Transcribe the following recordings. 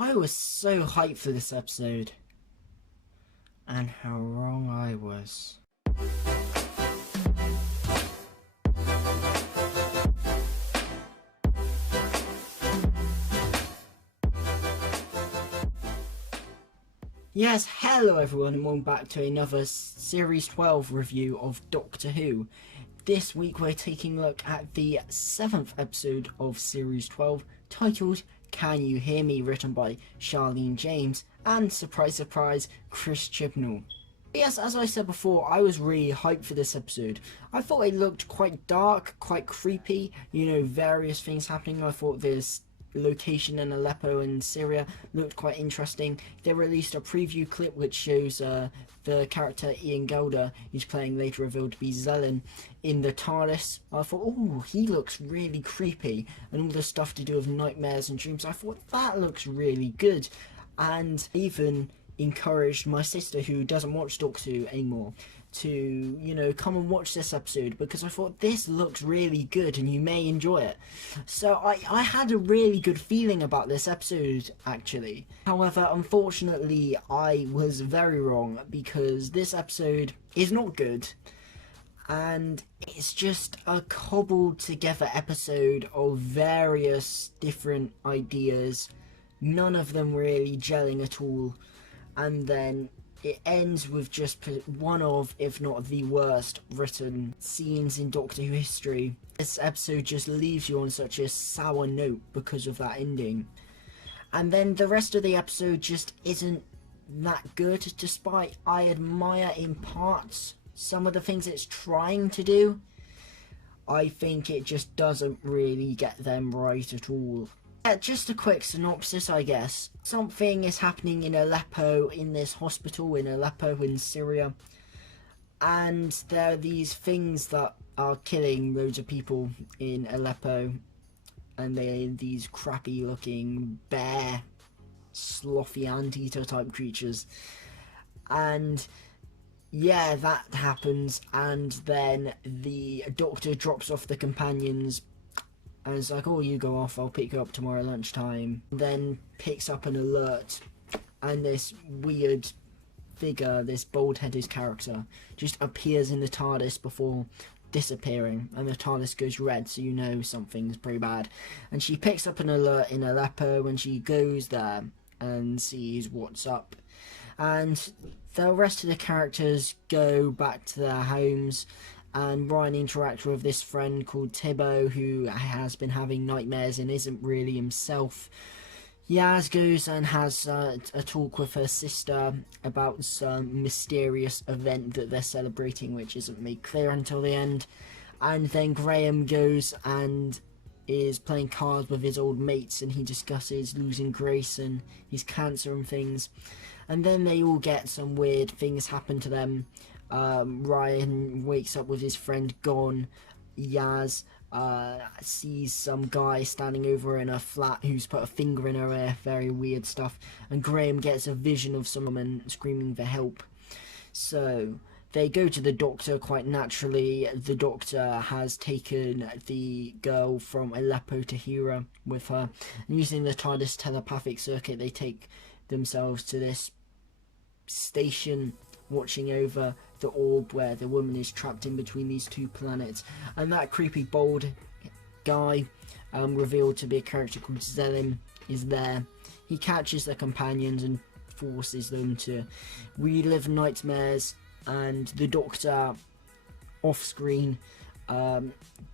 I was so hyped for this episode, and how wrong I was. Yes, hello everyone and welcome back to another Series 12 review of Doctor Who. This week we're taking a look at the 7th episode of Series 12, titled Can You Hear Me?, written by Charlene James and, surprise surprise, Chris Chibnall. Yes, as I said before, I was really hyped for this episode. I thought it looked quite dark, quite creepy, various things happening. I thought this location in Aleppo in Syria looked quite interesting. They released a preview clip which shows the character Ian Gelder, who's playing later revealed to be Zelen, in the TARDIS. I thought, oh, he looks really creepy, and all the stuff to do with nightmares and dreams. I thought that looks really good, and even encouraged my sister, who doesn't watch Doctor Who anymore, to come and watch this episode, because I thought this looks really good and you may enjoy it. So I had a really good feeling about this episode, actually. However, unfortunately, I was very wrong, because this episode is not good, and it's just a cobbled together episode of various different ideas, none of them really gelling at all. And then it ends with just one of, if not the worst, written scenes in Doctor Who history. This episode just leaves you on such a sour note because of that ending. And then the rest of the episode just isn't that good, despite I admire in parts some of the things it's trying to do. I think it just doesn't really get them right at all. Just a quick synopsis, I guess. Something is happening in Aleppo, in this hospital in Aleppo in Syria, and there are these things that are killing loads of people in Aleppo, and they're these crappy looking bear, slothy anteater type creatures. And yeah, that happens, and then the Doctor drops off the companions and it's like, oh, you go off, I'll pick you up tomorrow lunchtime. Then picks up an alert, and this weird figure, this bald-headed character, just appears in the TARDIS before disappearing, and the TARDIS goes red, so you know something's pretty bad. And she picks up an alert in Aleppo, and she goes there and sees what's up. And the rest of the characters go back to their homes, and Ryan interacts with this friend called Tibbo, who has been having nightmares and isn't really himself. Yaz goes and has a talk with her sister about some mysterious event that they're celebrating, which isn't made clear until the end. And then Graham goes and is playing cards with his old mates, and he discusses losing Grace and his cancer and things. And then they all get some weird things happen to them. Ryan wakes up with his friend gone. Yaz sees some guy standing over in her flat who's put a finger in her ear, very weird stuff, and Graham gets a vision of some woman screaming for help. So they go to the Doctor quite naturally. The Doctor has taken the girl from Aleppo to Hira with her, and using the TARDIS telepathic circuit they take themselves to this station watching over the orb where the woman is trapped in between these two planets. And that creepy bald guy, revealed to be a character called Zelen, is there. He catches the companions and forces them to relive nightmares, and the Doctor, off screen,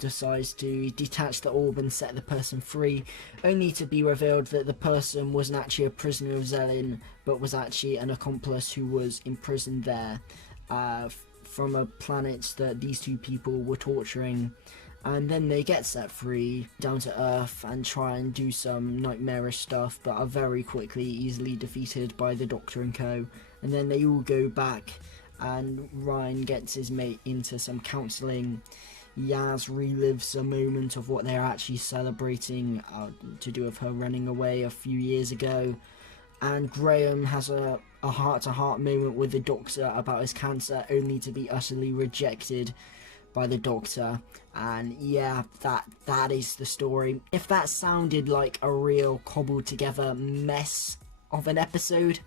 decides to detach the orb and set the person free, only to be revealed that the person wasn't actually a prisoner of Zelen, but was actually an accomplice who was imprisoned there from a planet that these two people were torturing. And then they get set free down to Earth and try and do some nightmarish stuff, but are very quickly easily defeated by the Doctor and co. And then they all go back, and Ryan gets his mate into some counselling. Yaz relives a moment of what they're actually celebrating, to do with her running away a few years ago. And Graham has a heart-to-heart moment with the Doctor about his cancer, only to be utterly rejected by the Doctor, and yeah, that is the story. If that sounded like a real cobbled together mess of an episode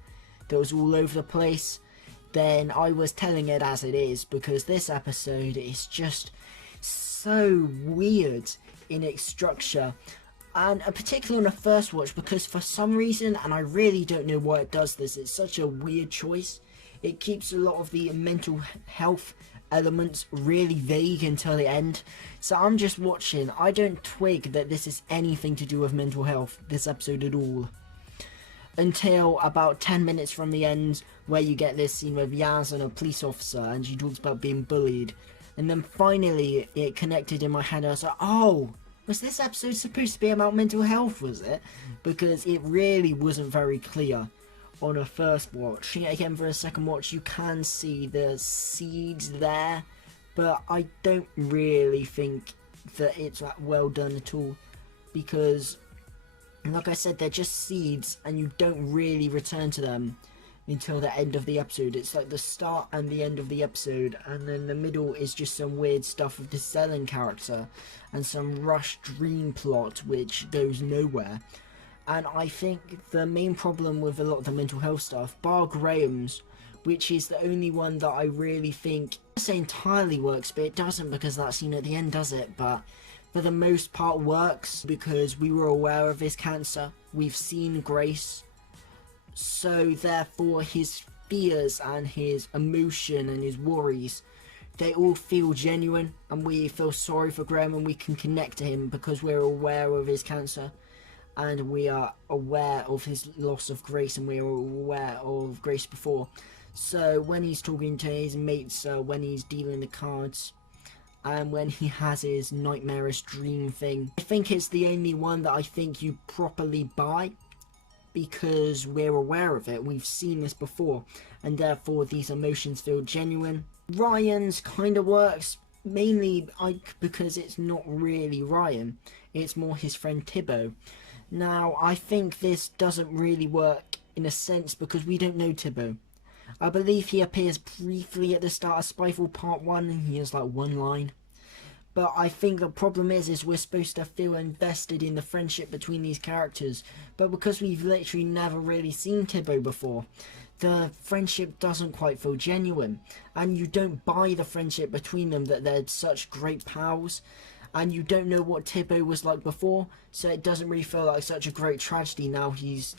that was all over the place, then I was telling it as it is, because this episode is just so weird in its structure, and particularly on the first watch, because for some reason, and I really don't know why it does this, it's such a weird choice, it keeps a lot of the mental health elements really vague until the end. So I'm just watching, I don't twig that this is anything to do with mental health, this episode at all, until about 10 minutes from the end, where you get this scene with Yaz and a police officer, and she talks about being bullied, and then finally it connected in my head. I was like, oh, was this episode supposed to be about mental health, was it? Because it really wasn't very clear on a first watch. Again, for a second watch, you can see the seeds there, but I don't really think that it's that well done at all, because like I said, they're just seeds and you don't really return to them until the end of the episode. It's like the start and the end of the episode, and then the middle is just some weird stuff with the Selling character and some rushed dream plot which goes nowhere. And I think the main problem with a lot of the mental health stuff, bar Graham's, which is the only one that I really think, I say entirely works, but it doesn't, because that scene at the end does it, but for the most part works because we were aware of his cancer, we've seen Grace, so therefore his fears and his emotion and his worries, they all feel genuine, and we feel sorry for Graham, and we can connect to him because we're aware of his cancer, and we are aware of his loss of Grace, and we are aware of Grace before. So when he's talking to his mates, when he's dealing the cards, and when he has his nightmarish dream thing, I think it's the only one that I think you properly buy, because we're aware of it, we've seen this before, and therefore these emotions feel genuine. Ryan's kind of works, mainly because it's not really Ryan, it's more his friend Tibbo. Now, I think this doesn't really work in a sense because we don't know Tibbo. I believe he appears briefly at the start of Spyfall Part 1, and he has like one line. But I think the problem is we're supposed to feel invested in the friendship between these characters. But because we've literally never really seen Tibbo before, the friendship doesn't quite feel genuine. And you don't buy the friendship between them, that they're such great pals. And you don't know what Tibbo was like before, so it doesn't really feel like such a great tragedy now he's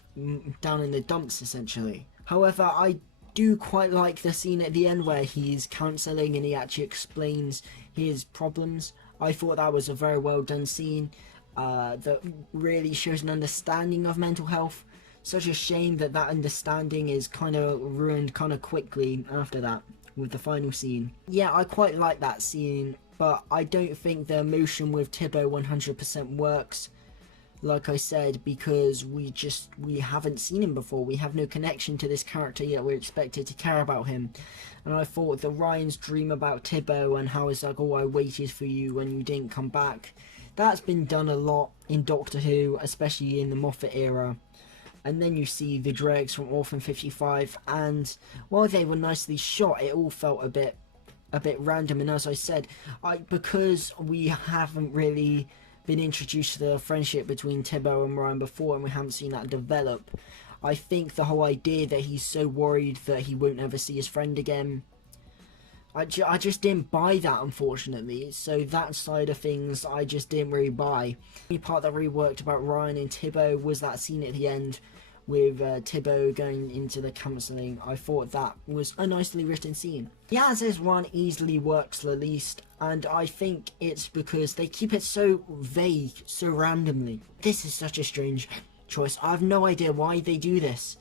down in the dumps, essentially. However, I do quite like the scene at the end where he's counselling and he actually explains his problems. I thought that was a very well done scene that really shows an understanding of mental health. Such a shame that that understanding is kind of ruined kind of quickly after that with the final scene. Yeah, I quite like that scene, but I don't think the emotion with Tibbo 100% works, like I said, because we haven't seen him before. We have no connection to this character yet. We're expected to care about him. And I thought the Ryan's dream about Tibbo and how it's like, oh, I waited for you when you didn't come back, that's been done a lot in Doctor Who, especially in the Moffat era. And then you see the dregs from Orphan 55, and while they were nicely shot, it all felt a bit random. And as I said, because we haven't really been introduced to the friendship between Tibbo and Ryan before, and we haven't seen that develop, I think the whole idea that he's so worried that he won't ever see his friend again, I just didn't buy that, unfortunately. So that side of things I just didn't really buy. The only part that really worked about Ryan and Tibbo was that scene at the end with Tibbo going into the counselling. I thought that was a nicely written scene. Yaz's one easily works the least, and I think it's because they keep it so vague, so randomly. This is such a strange choice. I have no idea why they do this,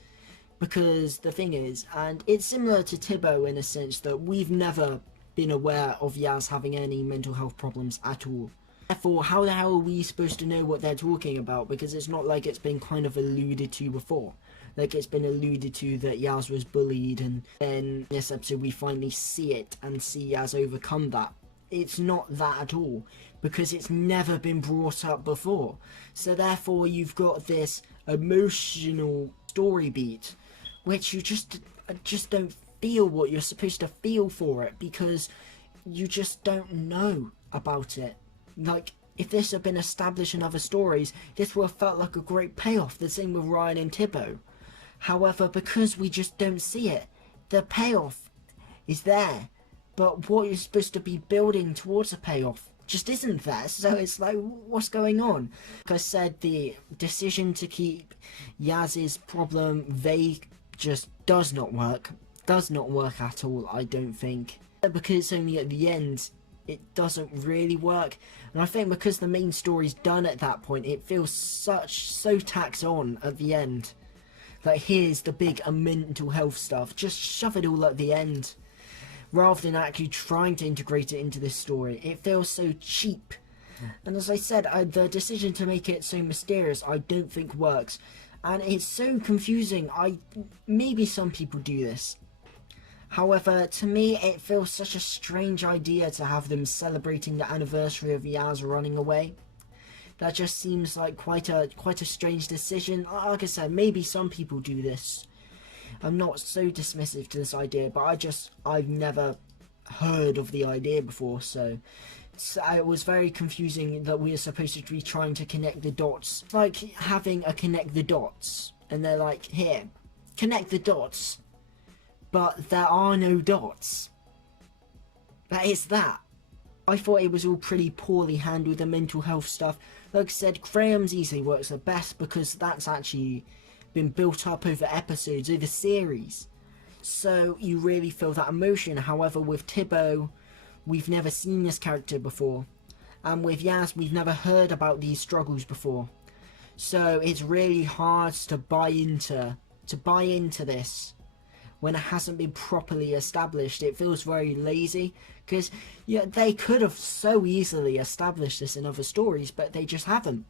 because the thing is, and it's similar to Tibbo in a sense, that we've never been aware of Yaz having any mental health problems at all. Therefore, how the hell are we supposed to know what they're talking about? Because it's not like it's been kind of alluded to before. Like, it's been alluded to that Yaz was bullied, and then in this episode we finally see it and see Yaz overcome that. It's not that at all, because it's never been brought up before. So therefore you've got this emotional story beat, which you just don't feel what you're supposed to feel for it, because you just don't know about it. Like, if this had been established in other stories, this would have felt like a great payoff, the same with Ryan and Tibbo. However, because we just don't see it, the payoff is there, but what you're supposed to be building towards a payoff just isn't there. So it's like, what's going on? Like I said, the decision to keep Yaz's problem vague just does not work at all, I don't think, because it's only at the end it doesn't really work. And I think because the main story's done at that point, it feels so tacked on at the end. Like, here's the big mental health stuff, just shove it all at the end rather than actually trying to integrate it into this story. It feels so cheap. And as I said, the decision to make it so mysterious I don't think works, and it's so confusing. Maybe some people do this. However, to me, it feels such a strange idea to have them celebrating the anniversary of Yaz running away. That just seems like quite a strange decision. Like I said, maybe some people do this. I'm not so dismissive to this idea, but I've never heard of the idea before, so it was very confusing that we are supposed to be trying to connect the dots. It's like having a connect the dots, and they're like, here, connect the dots. But there are no dots. That is that. I thought it was all pretty poorly handled, the mental health stuff. Like I said, Graham's easily works the best because that's actually been built up over episodes, over series. So you really feel that emotion. However, with Tibbo, we've never seen this character before. And with Yaz, we've never heard about these struggles before. So it's really hard to buy into this when it hasn't been properly established. It feels very lazy, because they could have so easily established this in other stories, but they just haven't,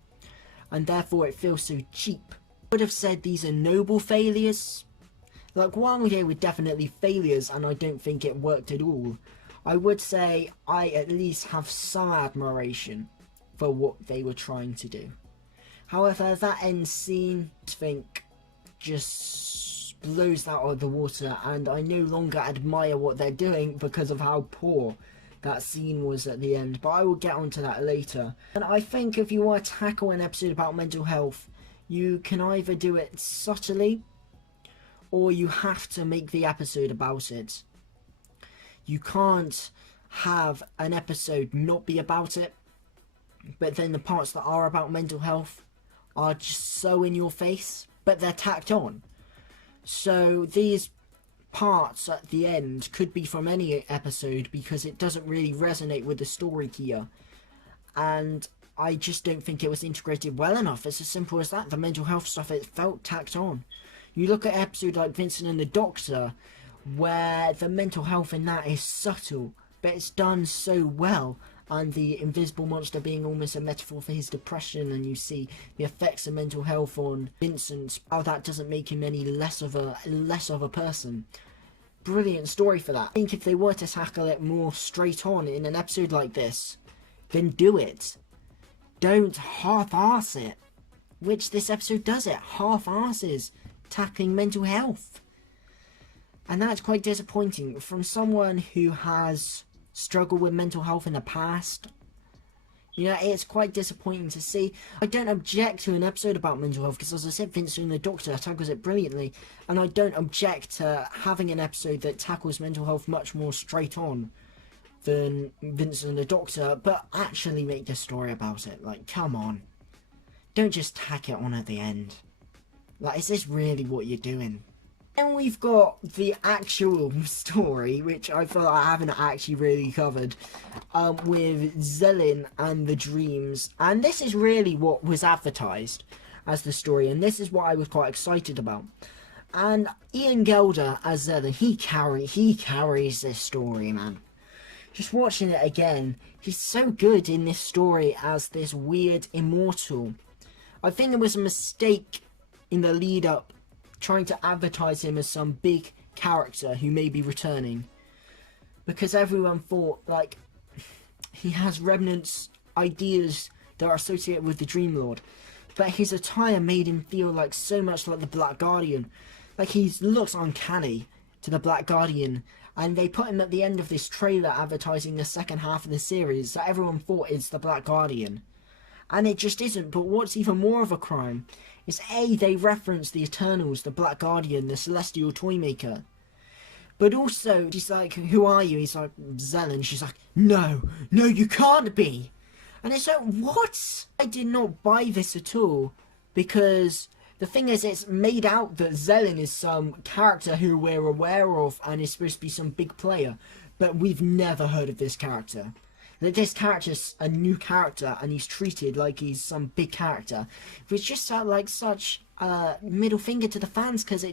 and therefore it feels so cheap. I would have said these are noble failures. Like, one, they were definitely failures, and I don't think it worked at all. I would say I at least have some admiration for what they were trying to do. However, that end scene, I think, just blows that out of the water, and I no longer admire what they're doing because of how poor that scene was at the end, but I will get onto that later. And I think if you want to tackle an episode about mental health, you can either do it subtly, or you have to make the episode about it. You can't have an episode not be about it, but then the parts that are about mental health are just so in your face, but they're tacked on. So these parts at the end could be from any episode because it doesn't really resonate with the story here. And I just don't think it was integrated well enough. It's as simple as that. The mental health stuff, it felt tacked on. You look at an episode like Vincent and the Doctor, where the mental health in that is subtle, but it's done so well. And the invisible monster being almost a metaphor for his depression, and you see the effects of mental health on Vincent. Oh, that doesn't make him any less of a person. Brilliant story for that. I think if they were to tackle it more straight on in an episode like this, then do it. Don't half-arse it. Which this episode does it. Half-arses tackling mental health. And that's quite disappointing from someone who has struggled with mental health in the past. It's quite disappointing to see. I don't object to an episode about mental health because, as I said, Vincent and the Doctor tackles it brilliantly, and I don't object to having an episode that tackles mental health much more straight on than Vincent and the Doctor, but actually make the story about it. Like, come on. Don't just tack it on at the end. Like, is this really what you're doing? Then we've got the actual story, which I feel like I haven't actually really covered, with Zelin and the dreams. And this is really what was advertised as the story, and this is what I was quite excited about. And Ian Gelder as Zelin, he carries this story, man. Just watching it again, he's so good in this story as this weird immortal. I think it was a mistake in the lead up trying to advertise him as some big character who may be returning, because everyone thought, like, he has remnants, ideas that are associated with the Dream Lord, but his attire made him feel like so much like the Black Guardian. Like, he looks uncanny to the Black Guardian, And they put him at the end of this trailer advertising the second half of the series, so everyone thought it's the Black Guardian. And it just isn't. But what's even more of a crime is A, they reference the Eternals, the Black Guardian, the Celestial Toymaker. But also, she's like, who are you? He's like, Zelen. She's like, no, you can't be. And it's like, what? I did not buy this at all, because the thing is, it's made out that Zelen is some character who we're aware of and is supposed to be some big player, but we've never heard of this character. That this character's a new character and he's treated like he's some big character, which just sounds like such a middle finger to the fans, because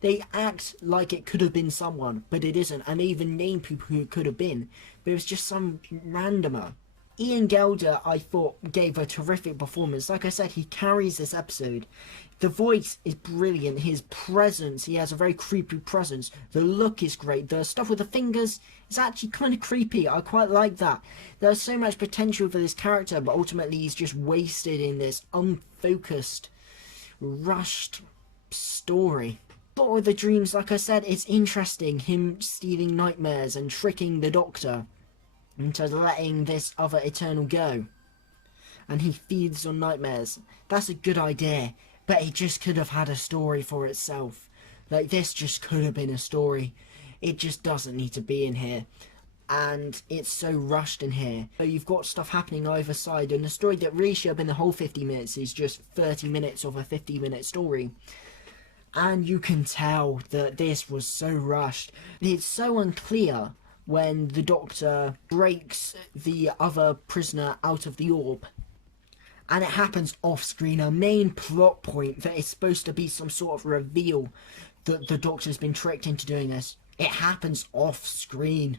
they act like it could have been someone, but it isn't, and they even name people who it could have been, but it was just some randomer. Ian Gelder, I thought, gave a terrific performance. Like I said, he carries this episode. The voice is brilliant. His presence, he has a very creepy presence. The look is great. The stuff with the fingers is actually kind of creepy. I quite like that. There's so much potential for this character, but ultimately he's just wasted in this unfocused, rushed story. But with the dreams, like I said, it's interesting. Him stealing nightmares and tricking the Doctor into letting this other Eternal go. And he feeds on nightmares. That's a good idea, but it just could have had a story for itself. Like, this just could have been a story. It just doesn't need to be in here. And it's so rushed in here. So you've got stuff happening either side, and the story that really should have been the whole 50 minutes is just 30 minutes of a 50-minute story. And you can tell that this was so rushed. It's so unclear when the Doctor breaks the other prisoner out of the orb. And it happens off screen, a main plot point that is supposed to be some sort of reveal that the Doctor's been tricked into doing this. It happens off screen.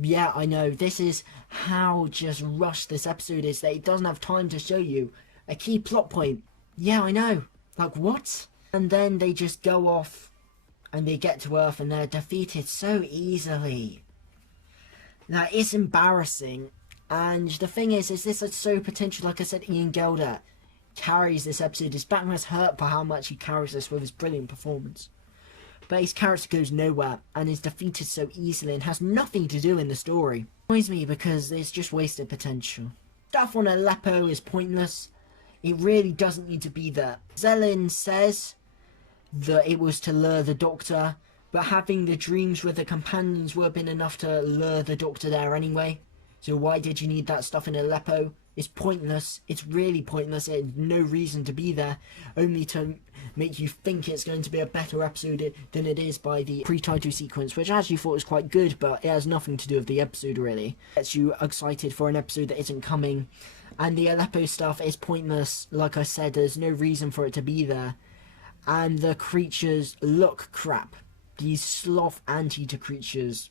Yeah, I know, this is how just rushed this episode is, that it doesn't have time to show you a key plot point. Yeah, I know. Like, what? And then they just go off and they get to Earth and they're defeated so easily. Now, it's embarrassing. And the thing is this is so potential. Like I said, Ian Gelder carries this episode. His back must hurt for how much he carries this with his brilliant performance. But his character goes nowhere and is defeated so easily and has nothing to do in the story. It annoys me because it's just wasted potential. Stuff on Aleppo is pointless. It really doesn't need to be there. Zelen says that it was to lure the Doctor, but having the dreams with the companions would have been enough to lure the Doctor there anyway. So why did you need that stuff in Aleppo? It's pointless. It's really pointless. It had no reason to be there, only to make you think it's going to be a better episode than it is by the pre-title sequence, which I actually thought was quite good, but it has nothing to do with the episode really. It gets you excited for an episode that isn't coming, and the Aleppo stuff is pointless. Like I said, there's no reason for it to be there, and the creatures look crap. These sloth anteater creatures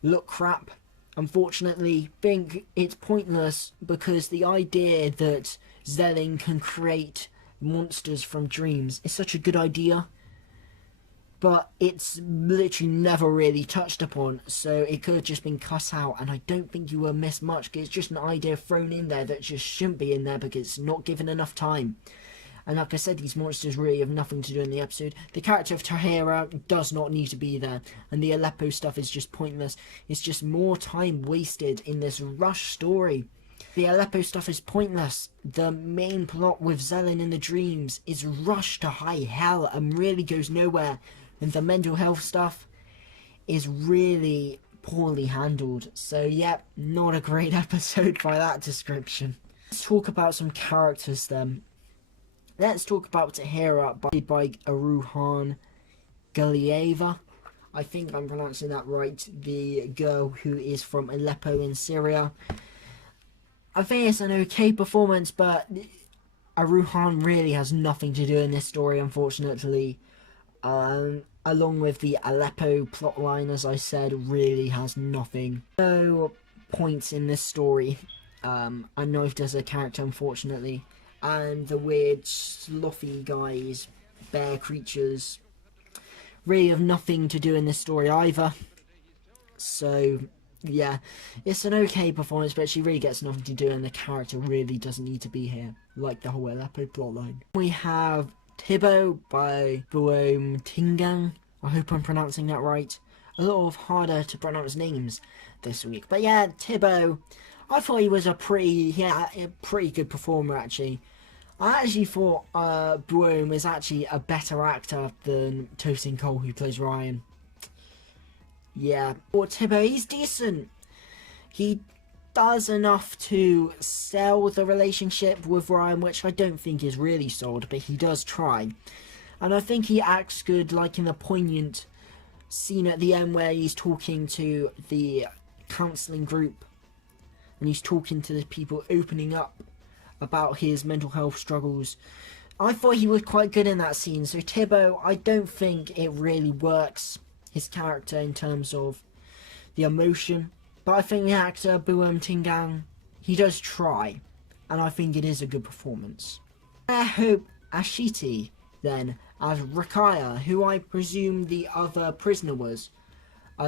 look crap. Unfortunately, think it's pointless because the idea that Zelen can create monsters from dreams is such a good idea, but it's literally never really touched upon, so it could have just been cut out, and I don't think you will miss much, because it's just an idea thrown in there that just shouldn't be in there because it's not given enough time. And like I said, these monsters really have nothing to do in the episode. The character of Tahira does not need to be there. And the Aleppo stuff is just pointless. It's just more time wasted in this rush story. The Aleppo stuff is pointless. The main plot with Zelen in the dreams is rushed to high hell and really goes nowhere. And the mental health stuff is really poorly handled. So yeah, not a great episode by that description. Let's talk about some characters then. Let's talk about Tahira, played by Aruhan Galieva. I think I'm pronouncing that right. The girl who is from Aleppo in Syria. I think it's an okay performance, but Aruhan really has nothing to do in this story, unfortunately. Along with the Aleppo plotline, as I said, really has nothing. No points in this story. I know if there's a character, unfortunately. And the weird slothy guys, bear creatures, really have nothing to do in this story either. So yeah, it's an okay performance, but she really gets nothing to do, and the character really doesn't need to be here, like the whole Aleppo plotline. We have Thibaut by Boom Tingang. I hope I'm pronouncing that right. a lot of harder to pronounce names this week. But yeah, Tibbo, I thought he was a pretty good performer actually. I actually thought Broome is actually a better actor than Tosin Cole, who plays Ryan. Yeah, or Tibbo, he's decent. He does enough to sell the relationship with Ryan, which I don't think is really sold, but he does try. And I think he acts good, like in the poignant scene at the end where he's talking to the counselling group. And he's talking to the people, opening up about his mental health struggles. I thought he was quite good in that scene. So Tibbo, I don't think it really works, his character, in terms of the emotion. But I think the actor, Boeum Tingang, he does try. And I think it is a good performance. I hope Ashiti, then, as Rakaya, who I presume the other prisoner was.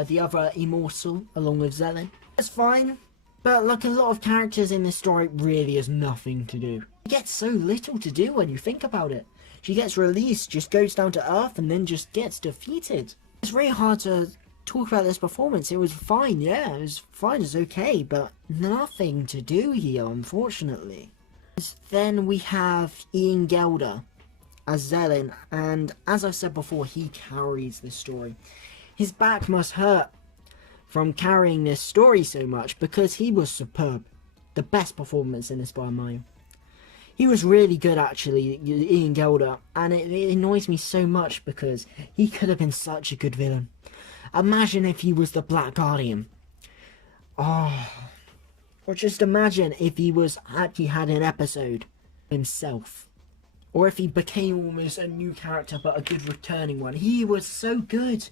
The other immortal, along with Zelen. That's fine. But like a lot of characters in this story, really has nothing to do. She gets so little to do when you think about it. She gets released, just goes down to Earth, and then just gets defeated. It's really hard to talk about this performance. It was fine, yeah, it was fine, it's okay, but nothing to do here, unfortunately. Then we have Ian Gelder as Zelen, and as I've said before, he carries this story. His back must hurt from carrying this story so much, because he was superb. The best performance in this by mine. He was really good actually, Ian Gelder, and it annoys me so much because he could have been such a good villain. Imagine if he was the Black Guardian. Oh, or just imagine if he actually had an episode himself. Or if he became almost a new character but a good returning one. He was so good,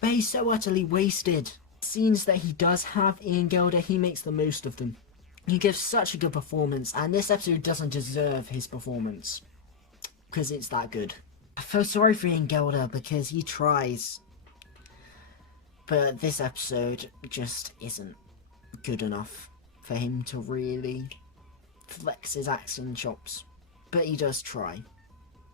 but he's so utterly wasted. Scenes that he does have, Ian Gelder, he makes the most of them. He gives such a good performance, and this episode doesn't deserve his performance because it's that good. I feel sorry for Ian Gelder because he tries, but this episode just isn't good enough for him to really flex his acting chops, but he does try.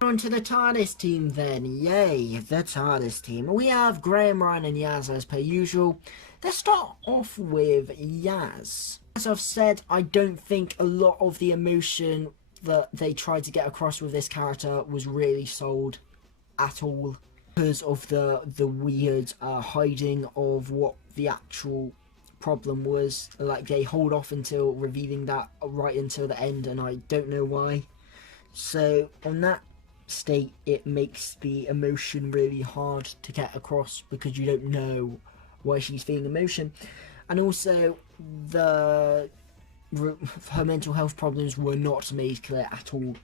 On to the TARDIS team then. Yay, the TARDIS team. We have Graham, Ryan and Yaz as per usual. Let's start off with Yaz. As I've said, I don't think a lot of the emotion that they tried to get across with this character was really sold at all. Because of the weird hiding of what the actual problem was. Like, they hold off until revealing that right until the end, and I don't know why. So, on that state, it makes the emotion really hard to get across because you don't know why she's feeling emotion. And also, her mental health problems were not made clear at all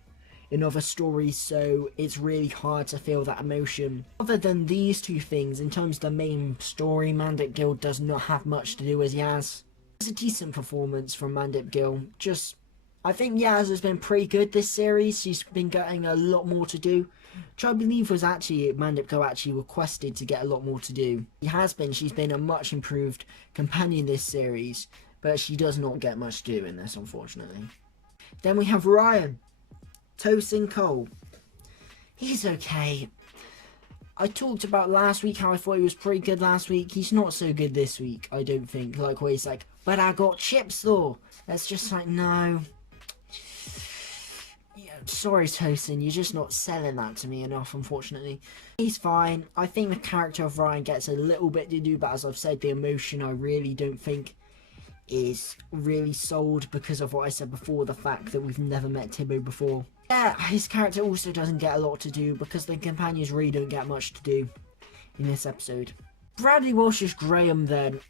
in other stories, so it's really hard to feel that emotion. Other than these two things, in terms of the main story, Mandip Gill does not have much to do with Yaz. It's a decent performance from Mandip Gill. I think Yaz has been pretty good this series. She's been getting a lot more to do, which I believe was actually Mandip Gill actually requested to get a lot more to do. She's been a much improved companion this series, but she does not get much to do in this, unfortunately. Then we have Ryan, Tosin Cole. He's okay. I talked about last week how I thought he was pretty good last week. He's not so good this week, I don't think. Like where he's like, but I got chips though. That's just like, no. Yeah, sorry Tosin, you're just not selling that to me enough, unfortunately. He's fine. I think the character of Ryan gets a little bit to do, but as I've said, the emotion I really don't think is really sold because of what I said before, the fact that we've never met Tibbo before. Yeah, his character also doesn't get a lot to do because the companions really don't get much to do in this episode. Bradley Walsh's Graham then.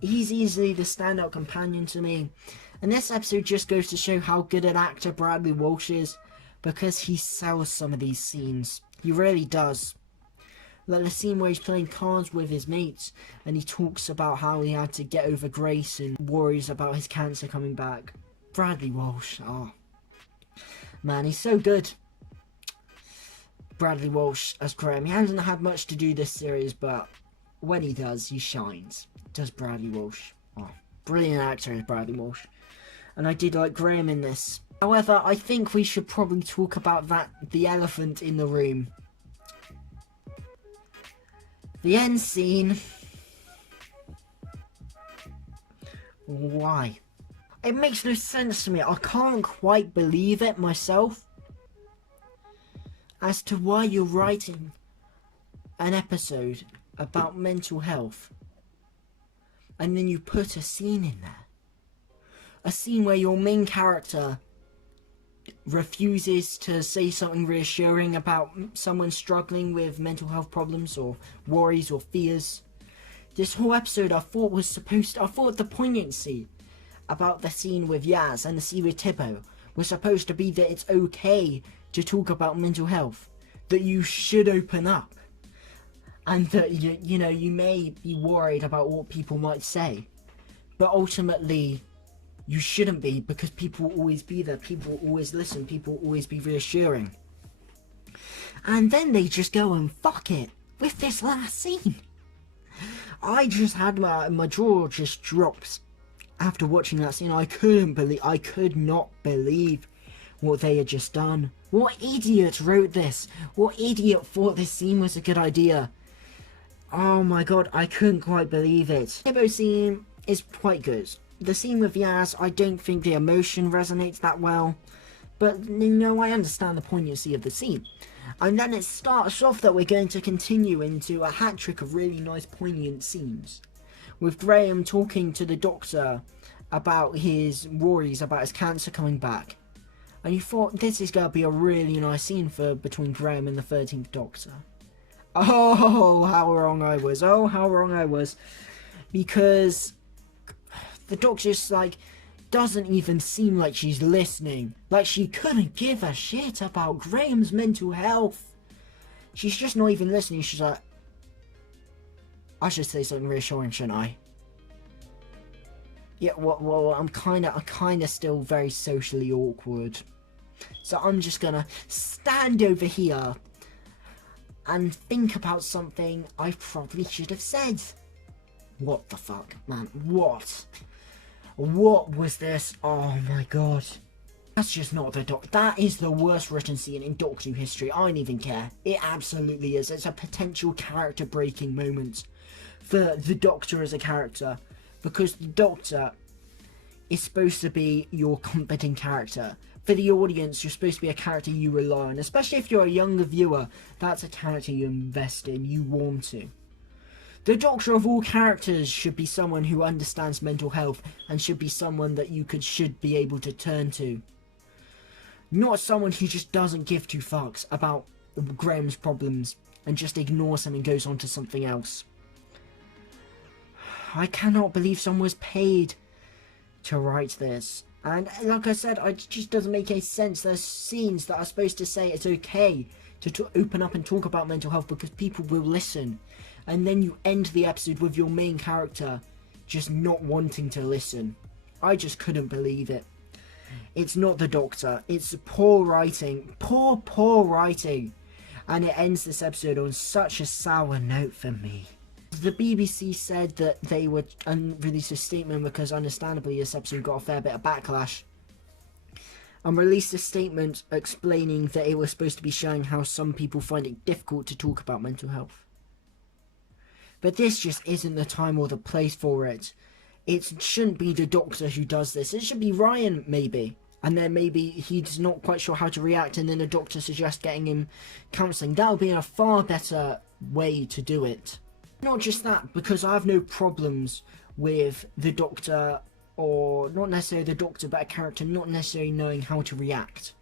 He's easily the standout companion to me. And this episode just goes to show how good an actor Bradley Walsh is because he sells some of these scenes. He really does. Like the scene where he's playing cards with his mates and he talks about how he had to get over Grace and worries about his cancer coming back. Bradley Walsh, oh man, he's so good. Bradley Walsh as Graham. He hasn't had much to do this series, but when he does, he shines. Does Bradley Walsh. Oh, brilliant actor is Bradley Walsh. And I did like Graham in this. However, I think we should probably talk about the elephant in the room. The end scene. Why? It makes no sense to me. I can't quite believe it myself as to why you're writing an episode about mental health and then you put a scene in there. A scene where your main character refuses to say something reassuring about someone struggling with mental health problems or worries or fears. This whole episode I thought the poignancy about the scene with Yaz and the scene with Tippo was supposed to be that it's okay to talk about mental health, that you should open up, and that you may be worried about what people might say, but ultimately you shouldn't be, because people will always be there, people will always listen, people will always be reassuring. And then they just go and fuck it with this last scene. I just had my jaw just dropped after watching that scene. I could not believe what they had just done. What idiot wrote this? What idiot thought this scene was a good idea? Oh my god, I couldn't quite believe it. The Tippo scene is quite good. The scene with Yaz, I don't think the emotion resonates that well, but I understand the poignancy of the scene. And then it starts off that we're going to continue into a hat trick of really nice poignant scenes, with Graham talking to the doctor about his worries about his cancer coming back. And you thought this is going to be a really nice scene between Graham and the 13th Doctor. Oh, how wrong I was. Oh, how wrong I was. Because the Doctor just, doesn't even seem like she's listening. Like, she couldn't give a shit about Graham's mental health. She's just not even listening. She's like, I should say something reassuring, shouldn't I? Yeah, well, I'm kinda still very socially awkward. So I'm just gonna stand over here and think about something I probably should have said. What the fuck, man? What? What was this? Oh my god. That's just not the Doctor. That is the worst written scene in Doctor Who history. I don't even care. It absolutely is. It's a potential character breaking moment for the Doctor as a character. Because the Doctor is supposed to be your comforting character. For the audience, you're supposed to be a character you rely on. Especially if you're a younger viewer, that's a character you invest in, you warm to. The Doctor of all characters should be someone who understands mental health and should be someone that you should be able to turn to. Not someone who just doesn't give two fucks about Graham's problems and just ignores them and goes on to something else. I cannot believe someone was paid to write this. And like I said, it just doesn't make any sense. There's scenes that are supposed to say it's okay to open up and talk about mental health because people will listen. And then you end the episode with your main character just not wanting to listen. I just couldn't believe it. It's not the Doctor. It's poor writing. Poor writing. And it ends this episode on such a sour note for me. The BBC said that they would release a statement because understandably this episode got a fair bit of backlash. And released a statement explaining that it was supposed to be showing how some people find it difficult to talk about mental health. But this just isn't the time or the place for it. It shouldn't be the Doctor who does this. It should be Ryan, maybe. And then maybe he's not quite sure how to react and then the Doctor suggests getting him counselling. That would be a far better way to do it. Not just that, because I have no problems with the Doctor, or not necessarily the Doctor, but a character not necessarily knowing how to react.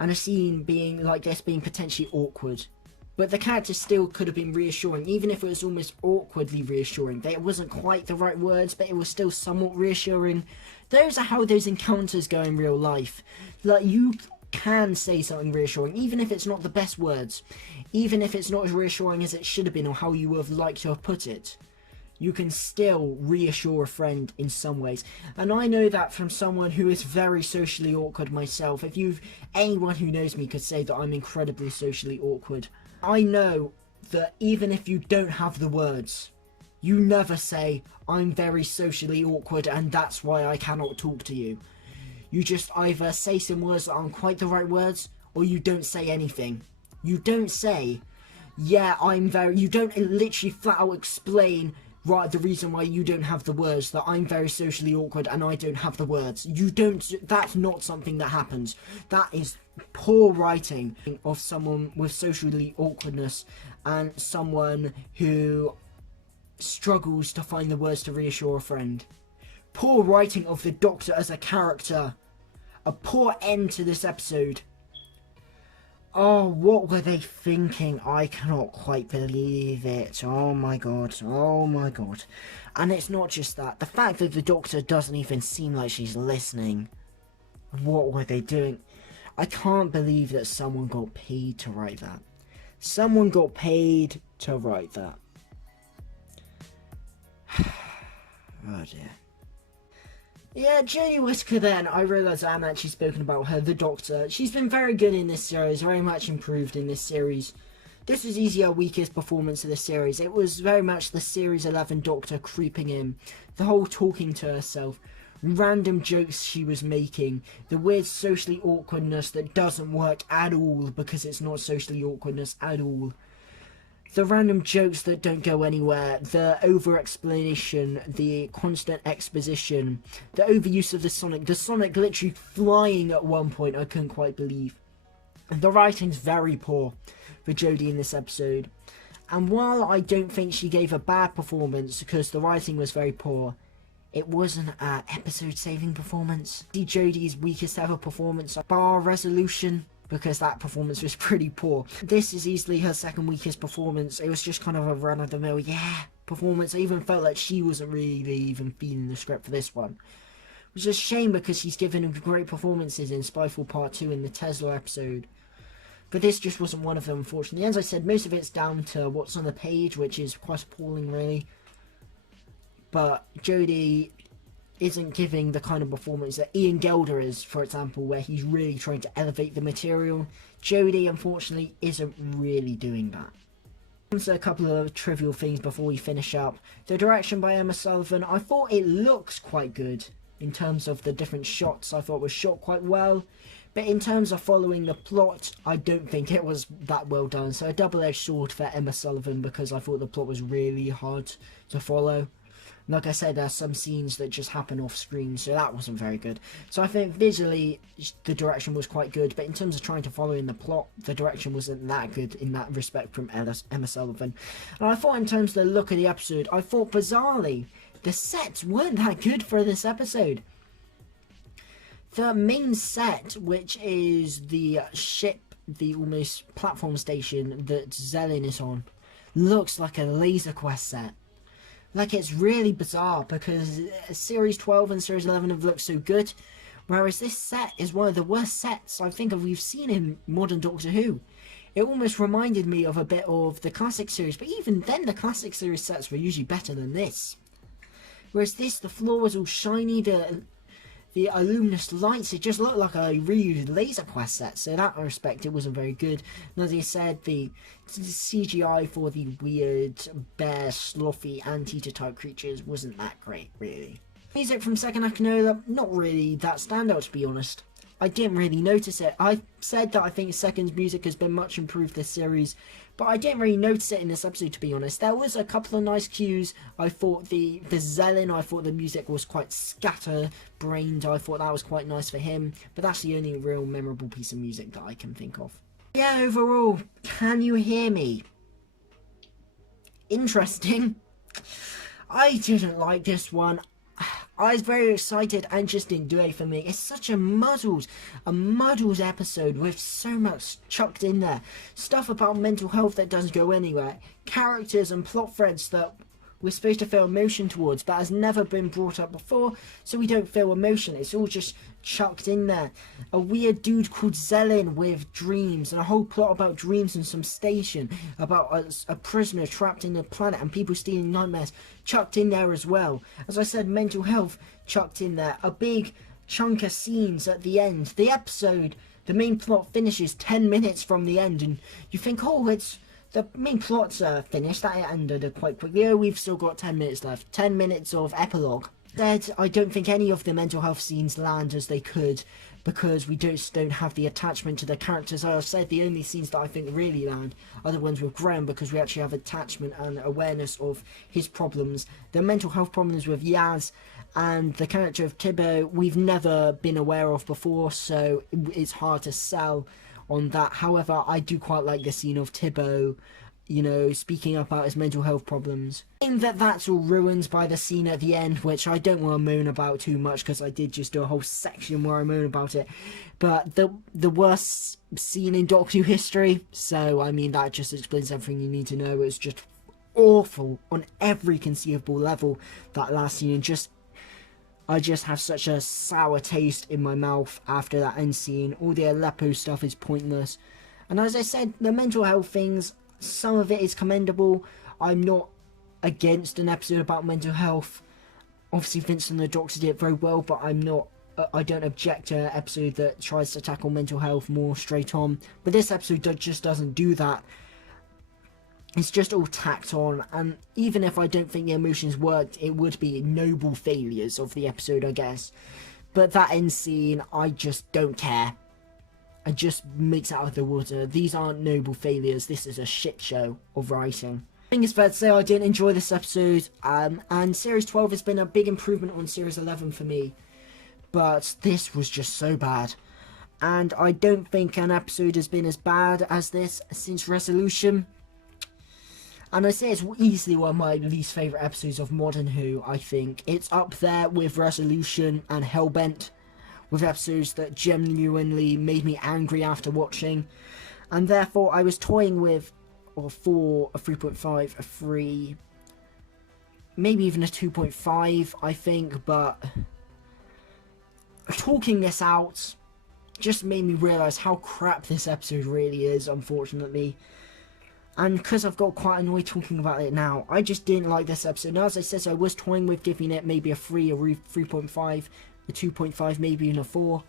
And a scene being like this being potentially awkward. But the character still could have been reassuring, even if it was almost awkwardly reassuring. It wasn't quite the right words, but it was still somewhat reassuring. Those are how those encounters go in real life. Like, you can say something reassuring, even if it's not the best words. Even if it's not as reassuring as it should have been, or how you would have liked to have put it. You can still reassure a friend in some ways. And I know that from someone who is very socially awkward myself. Anyone who knows me could say that I'm incredibly socially awkward. I know that even if you don't have the words, you never say, I'm very socially awkward and that's why I cannot talk to you. You just either say some words that aren't quite the right words, or you don't say anything. You don't say, yeah, you don't literally flat out explain right, the reason why you don't have the words, that I'm very socially awkward and I don't have the words. You don't, that's not something that happens. That is poor writing of someone with socially awkwardness and someone who struggles to find the words to reassure a friend. Poor writing of the Doctor as a character. A poor end to this episode. Oh, what were they thinking? I cannot quite believe it. Oh my god. Oh my god. And it's not just that. The fact that the Doctor doesn't even seem like she's listening. What were they doing? I can't believe that someone got paid to write that. Someone got paid to write that. Oh dear. Yeah, Jodie Whittaker then, I realise I haven't actually spoken about her, the Doctor. She's been very good in this series, very much improved in this series. This was easily her weakest performance of the series. It was very much the Series 11 Doctor creeping in. The whole talking to herself, random jokes she was making, the weird socially awkwardness that doesn't work at all because it's not socially awkwardness at all. The random jokes that don't go anywhere, the over-explanation, the constant exposition, the overuse of the Sonic literally flying at one point, I couldn't quite believe. The writing's very poor for Jodie in this episode. And while I don't think she gave a bad performance because the writing was very poor, it wasn't an episode-saving performance. Jodie's weakest ever performance, bar resolution, because that performance was pretty poor. This is easily her second weakest performance. It was just kind of a run-of-the-mill, performance. I even felt like she wasn't really even feeling the script for this one. Which is a shame because she's given great performances in Spyfall Part 2 in the Tesla episode. But this just wasn't one of them, unfortunately. As I said, most of it's down to what's on the page, which is quite appalling, really. But Jodie isn't giving the kind of performance that Ian Gelder is, for example, where he's really trying to elevate the material. Jodie, unfortunately, isn't really doing that. So a couple of trivial things before we finish up. The direction by Emma Sullivan, I thought it looks quite good in terms of the different shots. I thought it was shot quite well. But in terms of following the plot, I don't think it was that well done. So a double-edged sword for Emma Sullivan because I thought the plot was really hard to follow. Like I said, there's some scenes that just happen off screen, so that wasn't very good. So I think visually, the direction was quite good, but in terms of trying to follow in the plot, the direction wasn't that good in that respect from Emma Sullivan. And I thought in terms of the look of the episode, I thought bizarrely, the sets weren't that good for this episode. The main set, which is the ship, the almost platform station that Zellin is on, looks like a Laser Quest set. Like, it's really bizarre because Series 12 and Series 11 have looked so good, whereas this set is one of the worst sets I think we've seen in modern Doctor Who. It almost reminded me of a bit of the classic series, but even then the classic series sets were usually better than this. Whereas this, the floor was all shiny, the luminous lights, it just looked like a reused Laser Quest set, so in that respect it wasn't very good. And as I said, the CGI for the weird, bare, slothy, anteater type creatures wasn't that great, really. Music from Second Akinola, not really that standout to be honest. I didn't really notice it. I said that I think Second's music has been much improved this series, but I didn't really notice it in this episode to be honest. There was a couple of nice cues. I thought the Zellin, I thought the music was quite scatter-brained. I thought that was quite nice for him, but that's the only real memorable piece of music that I can think of. Yeah, overall, can you hear me? Interesting. I didn't like this one. I was very excited and just didn't do it for me. It's such a muddled episode with so much chucked in there. Stuff about mental health that doesn't go anywhere. Characters and plot threads that we're supposed to feel emotion towards but has never been brought up before, so we don't feel emotion. It's all just chucked in there. A weird dude called Zellin with dreams, and a whole plot about dreams in some station, about a prisoner trapped in the planet and people stealing nightmares, chucked in there as well. As I said, mental health chucked in there. A big chunk of scenes at the end. The episode, the main plot finishes 10 minutes from the end, and you think, oh, the main plot's finished, that ended quite quickly. Oh, we've still got 10 minutes left. 10 minutes of epilogue. Instead, I don't think any of the mental health scenes land as they could. because we just don't have the attachment to the characters. As I said, the only scenes that I think really land are the ones with Graham, because we actually have attachment and awareness of his problems. The mental health problems with Yaz and the character of Thibaut we've never been aware of before, so it's hard to sell on that. However, I do quite like the scene of Thibaut, you know, speaking up about his mental health problems. And that's all ruined by the scene at the end, which I don't want to moan about too much, because I did just do a whole section where I moan about it. But the worst scene in Doctor Who history, so I mean that just explains everything you need to know. It's just awful on every conceivable level, that last scene, and I just have such a sour taste in my mouth after that end scene. All the Aleppo stuff is pointless. And as I said, the mental health things, some of it is commendable. I'm not against an episode about mental health. Obviously Vincent and the Doctor did it very well, but I don't object to an episode that tries to tackle mental health more straight on. But this episode just doesn't do that. It's just all tacked on, and even if I don't think the emotions worked, it would be noble failures of the episode, I guess. But that end scene, I just don't care. It just makes it out of the water. These aren't noble failures, this is a shit show of writing. I think it's fair to say I didn't enjoy this episode, and Series 12 has been a big improvement on Series 11 for me. But this was just so bad. And I don't think an episode has been as bad as this since Resolution. And I say it's easily one of my least favourite episodes of Modern Who, I think. It's up there with Resolution and Hellbent, with episodes that genuinely made me angry after watching. And therefore I was toying with a 4, a 3.5, a 3, maybe even a 2.5, I think, but talking this out just made me realise how crap this episode really is, unfortunately. And because I've got quite annoyed talking about it now, I just didn't like this episode. Now, as I said, I was toying with giving it maybe a 3, a 3.5, a 2.5, maybe even a 4.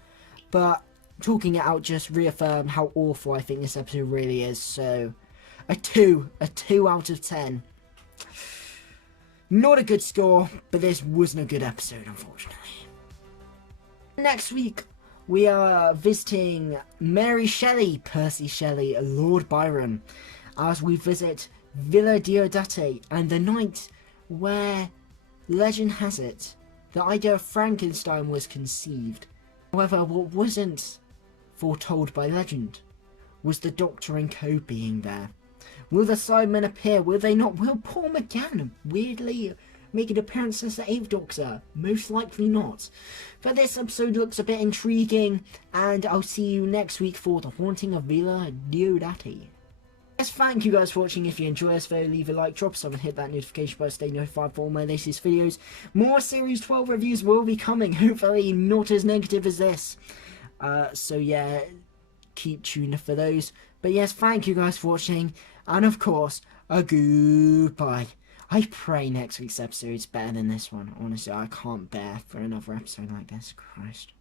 But talking it out just reaffirmed how awful I think this episode really is. So, a 2 out of 10. Not a good score, but this wasn't a good episode, unfortunately. Next week, we are visiting Mary Shelley, Percy Shelley, Lord Byron, as we visit Villa Diodati and the night where, legend has it, the idea of Frankenstein was conceived. However, what wasn't foretold by legend was the Doctor and Co being there. Will the Sidemen appear? Will they not? Will Paul McGann weirdly make an appearance as the 8th Doctor? Most likely not. But this episode looks a bit intriguing, and I'll see you next week for The Haunting of Villa Diodati. Yes, thank you guys for watching. If you enjoy this video, leave a like, drop some, and hit that notification bell to stay notified for all my latest videos. More Series 12 reviews will be coming, hopefully not as negative as this. So yeah, keep tuned for those. But yes, thank you guys for watching, and of course, a goodbye. I pray next week's episode is better than this one. Honestly, I can't bear for another episode like this. Christ.